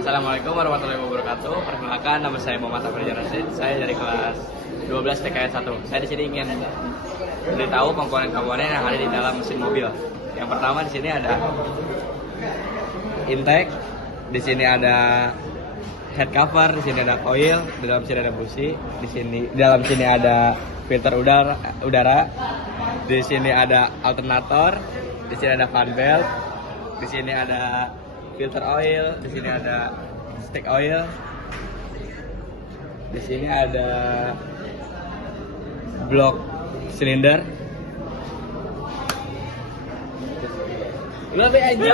Assalamualaikum warahmatullahi wabarakatuh. Perkenalkan, nama saya Muhammad Afrizal Rasid. Saya dari kelas 12 TKS 1. Saya di sini ingin beritahu komponen-komponen yang ada di dalam mesin mobil. Yang pertama di sini ada intake, di sini ada head cover, di sini ada coil, di dalam sini ada busi, di dalam sini ada filter udara, di sini ada alternator, di sini ada fan belt, di sini ada filter oil, di sini ada stick oil, di sini ada blok silinder. Lebih aja.